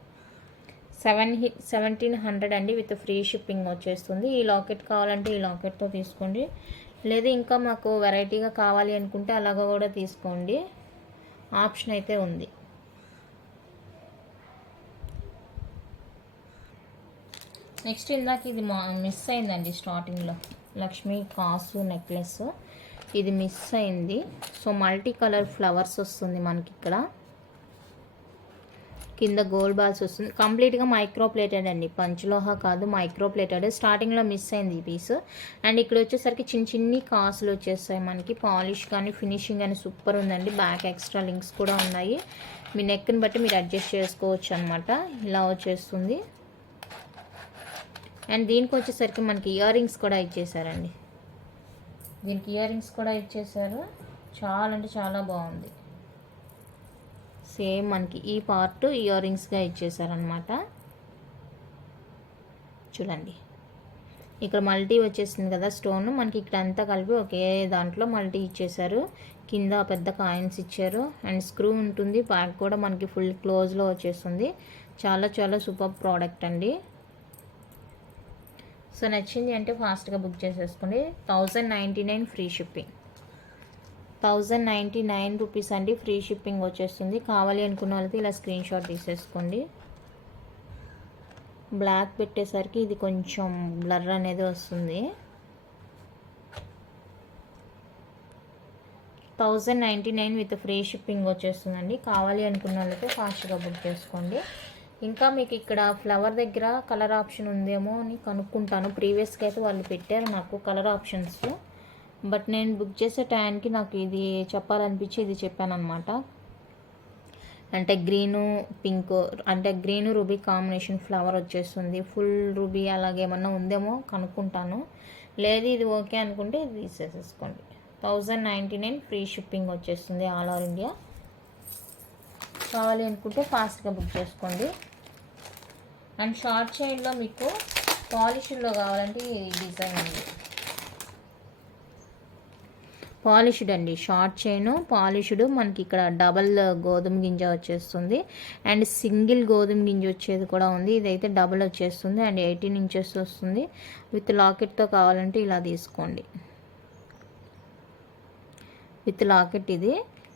1700 అండి విత్ ఫ్రీ షిప్పింగ్ వచ్చేస్తుంది. ఈ లాకెట్ కావాలంటే ఈ లాకెట్తో తీసుకోండి, లేదా ఇంకా మాకు వెరైటీగా కావాలి అనుకుంటే అలాగ కూడా తీసుకోండి, ఆప్షన్ అయితే ఉంది. నెక్స్ట్ ఇందాక ఇది మిస్ అయిందండి స్టార్టింగ్లో, లక్ష్మీ కాసు నెక్లెస్ ఇది మిస్ అయింది. సో మల్టీ కలర్ ఫ్లవర్స్ వస్తుంది మనకి ఇక్కడ, కింద గోల్డ్ బాల్స్ వస్తుంది. కంప్లీట్గా మైక్రో ప్లేటెడ్ అండి, పంచలోహ కాదు, మైక్రో ప్లేటెడ్. స్టార్టింగ్లో మిస్ అయింది ఈ పీస్. అండ్ ఇక్కడ వచ్చేసరికి చిన్ని కాసులు వచ్చేస్తాయి మనకి. పాలిష్ కానీ ఫినిషింగ్ కానీ సూపర్ ఉందండి. బ్యాక్ ఎక్స్ట్రా లింక్స్ కూడా ఉన్నాయి, మీ నెక్ని బట్టి మీరు అడ్జస్ట్ చేసుకోవచ్చు అనమాట. ఇలా వచ్చేస్తుంది. అండ్ దీనికి వచ్చేసరికి మనకి ఇయర్ రింగ్స్ కూడా ఇచ్చేసారండి, దీనికి ఇయర్ రింగ్స్ కూడా ఇచ్చేసారు. చాలా అంటే చాలా బాగుంది. సేమ్ మనకి ఈ పార్ట్ ఇయర్ రింగ్స్గా ఇచ్చేసారనమాట. చూడండి ఇక్కడ మల్టీ వచ్చేసింది కదా స్టోన్, మనకి ఇక్కడ అంతా కలిపి ఒకే దాంట్లో మల్టీ ఇచ్చేసారు. కింద పెద్ద కాయిన్స్ ఇచ్చారు అండ్ స్క్రూ ఉంటుంది. బ్యాక్ కూడా మనకి ఫుల్ క్లోజ్లో వచ్చేస్తుంది. చాలా చాలా సూపర్ ప్రోడక్ట్ అండి. సో నచ్చింది అంటే ఫాస్ట్గా బుక్ చేసేసుకోండి. 1099 ఫ్రీ షిప్పింగ్, 1099 రూపీస్ అండి ఫ్రీ షిప్పింగ్ వచ్చేస్తుంది. కావాలి అనుకున్న వాళ్ళకి ఇలా స్క్రీన్ షాట్ తీసేసుకోండి. బ్లాక్ పెట్టేసరికి ఇది కొంచెం బ్లర్ అనేది వస్తుంది. 1099 విత్ ఫ్రీ షిప్పింగ్ వచ్చేస్తుందండి. కావాలి అనుకున్న వాళ్ళకి ఫాస్ట్గా బుక్ చేసుకోండి. ఇంకా మీకు ఇక్కడ ఫ్లవర్ దగ్గర కలర్ ఆప్షన్ ఉందేమో అని కనుక్కుంటాను. ప్రీవియస్గా అయితే వాళ్ళు పెట్టారు నాకు కలర్ ఆప్షన్స్, బట్ నేను బుక్ చేసే టైంకి నాకు ఇది చెప్పాలనిపించి ఇది చెప్పాను అనమాట. అంటే గ్రీను పింక్, అంటే గ్రీను రూబీ కాంబినేషన్ ఫ్లవర్ వచ్చేస్తుంది. ఫుల్ రూబీ అలాగేమన్నా ఉందేమో కనుక్కుంటాను. లేదు ఇది ఓకే అనుకుంటే ఇది తీసేసేసుకోండి. 1099 ఫ్రీ షిప్పింగ్ వచ్చేస్తుంది ఆల్ ఓవర్ ఇండియా. కావాలి అనుకుంటే ఫాస్ట్గా బుక్ చేసుకోండి. అండ్ షార్ట్ చైన్లో మీకు పాలిష్లో కావాలంటే ఈ డిజైన్ ఉంది, పాలిష్డ్ అండి. షార్ట్ చైన్ పాలిష్డ్ మనకి ఇక్కడ డబల్ గోధుమ గింజ వచ్చేస్తుంది అండ్ సింగిల్ గోధుమ గింజ వచ్చేది కూడా ఉంది. ఇదైతే డబల్ వచ్చేస్తుంది అండ్ 18 ఇంచెస్ వస్తుంది. విత్ లాకెట్తో కావాలంటే ఇలా తీసుకోండి, విత్ లాకెట్.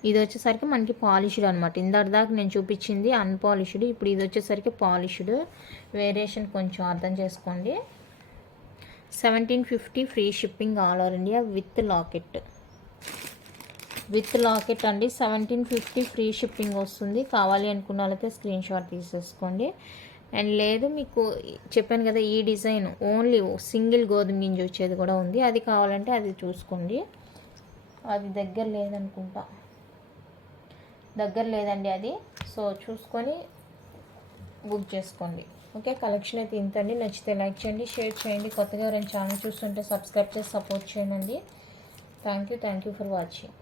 ఇది వచ్చేసరికి మనకి పాలిష్డ్ అనమాట. ఇందాక నేను చూపించింది అన్పాలిష్డ్, ఇప్పుడు ఇది వచ్చేసరికి పాలిష్డ్. వేరియేషన్ కొంచెం అర్థం చేసుకోండి. 1750 free shipping all over India with locket, with locket అండి. 1750 ఫ్రీ షిప్పింగ్ వస్తుంది. కావాలి అనుకున్న వాళ్ళైతే స్క్రీన్ షాట్ తీసేసుకోండి. అండ్ లేదు మీకు చెప్పాను కదా ఈ డిజైన్ ఓన్లీ సింగిల్ గోధుమ గింజ వచ్చేది కూడా ఉంది, అది కావాలంటే అది చూసుకోండి. అది దగ్గర లేదనుకుంటా, దగ్గర లేదండి అది. సో చూసుకొని బుక్ చేసుకోండి. ఓకే, కలెక్షన్ అయితే ఇంతండి. నచ్చితే లైక్ చేయండి, షేర్ చేయండి. కొత్తగా ఎవరైనా ఛానల్ చూస్తుంటే సబ్స్క్రైబ్ చేసి సపోర్ట్ చేయండి. Thank you for watching.